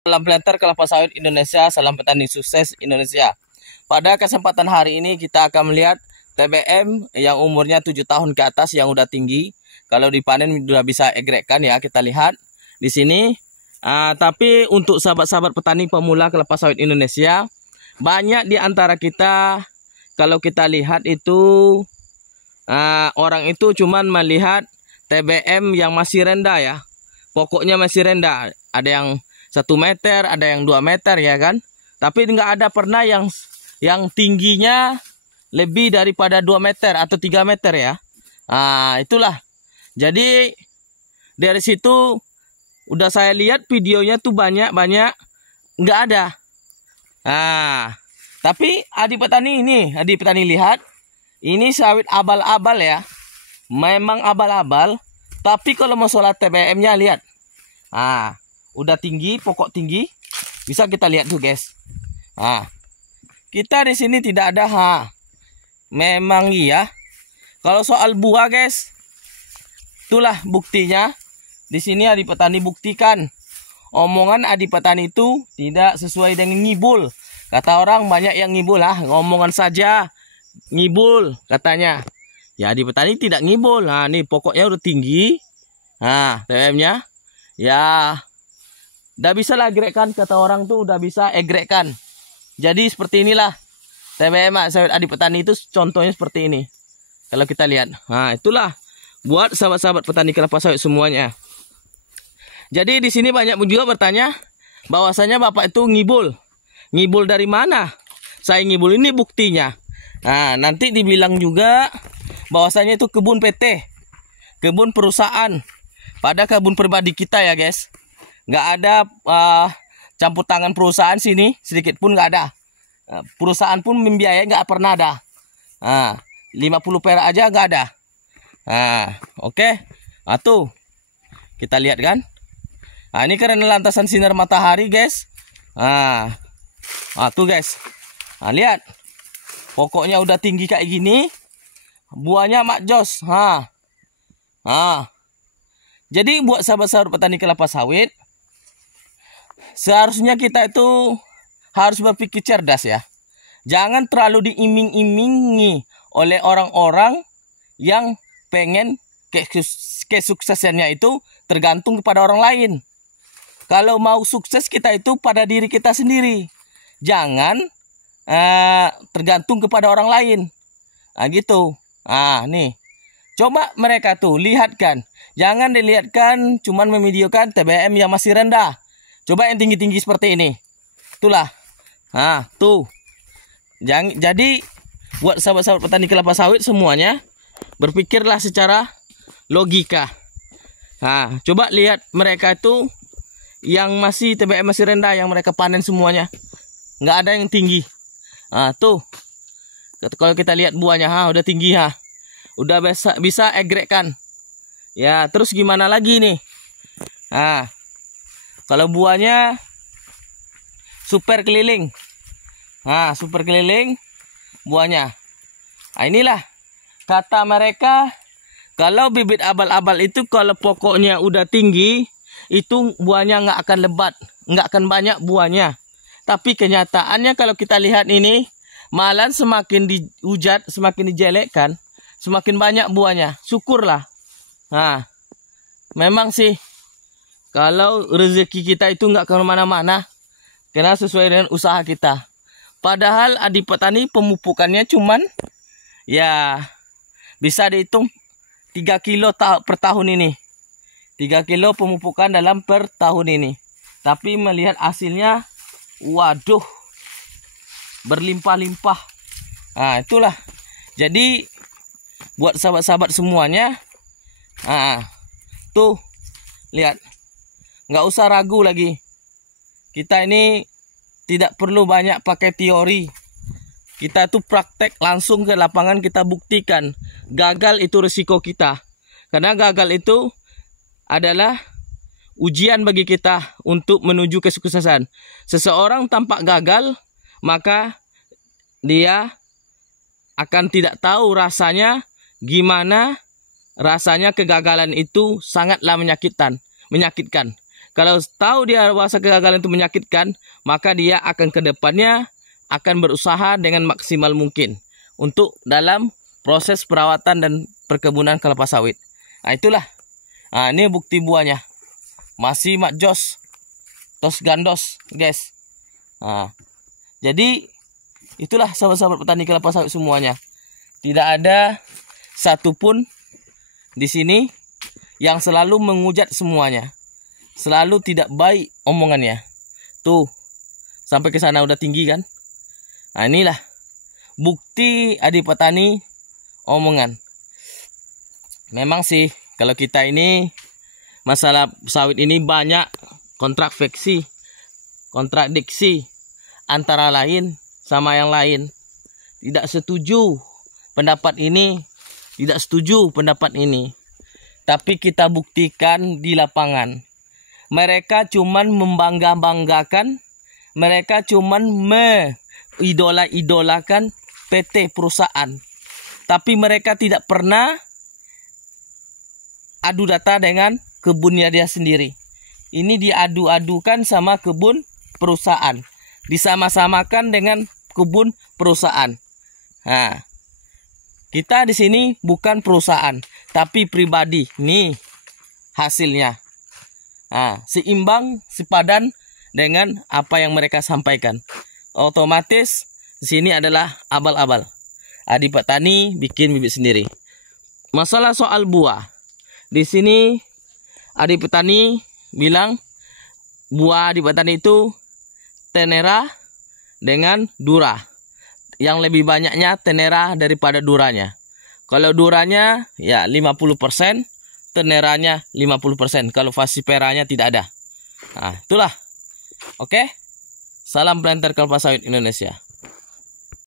Salam planter kelapa sawit Indonesia, salam petani sukses Indonesia. Pada kesempatan hari ini kita akan melihat TBM yang umurnya 7 tahun ke atas yang udah tinggi. Kalau dipanen sudah bisa egrekkan ya, kita lihat di sini. Tapi untuk sahabat-sahabat petani pemula kelapa sawit Indonesia, banyak di antara kita kalau kita lihat itu orang itu cuman melihat TBM yang masih rendah ya. Pokoknya masih rendah. Ada yang 1 meter, ada yang 2 meter ya kan. Tapi nggak ada pernah yang tingginya lebih daripada 2 meter atau 3 meter ya. Itulah. Jadi dari situ udah saya lihat videonya tuh banyak nggak ada. Tapi adik petani lihat. Ini sawit abal-abal ya. Memang abal-abal. Tapi kalau masalah TBM-nya lihat. Udah tinggi, pokok tinggi. Bisa kita lihat tuh guys. Kita di sini tidak ada Memang iya. Kalau soal buah guys, itulah buktinya. Di sini adik petani buktikan. Omongan adik petani itu tidak sesuai dengan ngibul. Kata orang banyak yang ngibul ngomongan saja ngibul katanya. Ya adik petani tidak ngibul. Nih pokoknya udah tinggi. TBM-nya ya udah bisa lah egrekkan, kata orang tuh udah bisa egrekkan. Jadi seperti inilah TBM sawit adik petani itu contohnya seperti ini. Kalau kita lihat, itulah buat sahabat-sahabat petani kelapa sawit semuanya. Jadi di sini banyak juga bertanya bahwasanya Bapak itu ngibul. Ngibul dari mana? Saya ngibul, ini buktinya. Nanti dibilang juga bahwasanya itu kebun PT, kebun perusahaan. Pada kebun pribadi kita ya guys. Nggak ada campur tangan perusahaan sini, sedikit pun nggak ada. Perusahaan pun membiayai nggak pernah ada. 50 perak aja nggak ada. Oke. Tuh kita lihat kan. Ini karena lantasan sinar matahari guys. Tuh guys. Lihat. Pokoknya udah tinggi kayak gini. Buahnya mak jos. Jadi buat sahabat-sahabat petani kelapa sawit, seharusnya kita itu harus berpikir cerdas ya. Jangan terlalu diiming-imingi oleh orang-orang yang pengen kesuksesannya itu tergantung kepada orang lain. Kalau mau sukses kita itu pada diri kita sendiri. Jangan tergantung kepada orang lain. Gitu. Nih. Coba mereka tuh lihatkan. Jangan dilihatkan cuman memvideokan TBM yang masih rendah. Coba yang tinggi-tinggi seperti ini. Itulah. Tuh. Jadi buat sahabat-sahabat petani kelapa sawit semuanya, berpikirlah secara logika. Coba lihat mereka itu yang masih TBM masih rendah, yang mereka panen semuanya. Nggak ada yang tinggi. Tuh. Kalau kita lihat buahnya udah tinggi udah bisa egrekkan. Ya, terus gimana lagi nih? Kalau buahnya super keliling. Super keliling buahnya. Inilah kata mereka, kalau bibit abal-abal itu kalau pokoknya udah tinggi, itu buahnya nggak akan lebat, nggak akan banyak buahnya. Tapi kenyataannya kalau kita lihat ini, malah semakin dihujat, semakin dijelekkan, semakin banyak buahnya. Syukurlah. Memang sih kalau rezeki kita itu nggak kemana-mana, karena sesuai dengan usaha kita. Padahal adik petani pemupukannya cuman ya bisa dihitung 3 kilo per tahun ini. 3 kilo pemupukan dalam per tahun ini. Tapi melihat hasilnya, waduh, berlimpah-limpah. Itulah. Jadi buat sahabat-sahabat semuanya, tuh lihat, nggak usah ragu lagi. Kita ini tidak perlu banyak pakai teori. Kita tuh praktek langsung ke lapangan, kita buktikan. Gagal itu risiko kita. Karena gagal itu adalah ujian bagi kita untuk menuju kesuksesan. Seseorang tampak gagal, maka dia akan tidak tahu rasanya gimana rasanya kegagalan itu sangatlah menyakitkan. Kalau tahu dia bahwa kegagalan itu menyakitkan, maka dia akan ke depannya akan berusaha dengan maksimal mungkin untuk dalam proses perawatan dan perkebunan kelapa sawit. Nah, itulah. Nah, ini bukti buahnya. Masih mak jos. Tos gandos, guys. Nah, jadi itulah sahabat-sahabat petani kelapa sawit semuanya. Tidak ada satupun di sini yang selalu menghujat semuanya. Selalu tidak baik omongannya. Tuh, sampai ke sana udah tinggi kan? Nah, inilah bukti adik petani omongan. Memang sih, kalau kita ini masalah sawit ini banyak kontradiksi antara lain sama yang lain. Tidak setuju pendapat ini, tidak setuju pendapat ini. Tapi kita buktikan di lapangan. Mereka cuman membangga-banggakan, mereka cuman mengidola-idolakan PT perusahaan. Tapi mereka tidak pernah adu data dengan kebunnya dia sendiri. Ini diadu-adukan sama kebun perusahaan. Disama-samakan dengan kebun perusahaan. Nah, kita di sini bukan perusahaan, tapi pribadi. Nih hasilnya. Nah, seimbang, sepadan dengan apa yang mereka sampaikan. Otomatis di sini adalah abal-abal. Adik petani bikin bibit sendiri. Masalah soal buah. Di sini adik petani bilang buah adik petani itu tenera dengan dura. Yang lebih banyaknya tenera daripada duranya. Kalau duranya ya 50%, teneranya 50%. Kalau vasiperanya tidak ada. Nah, itulah. Oke. Salam planter kelapa sawit Indonesia.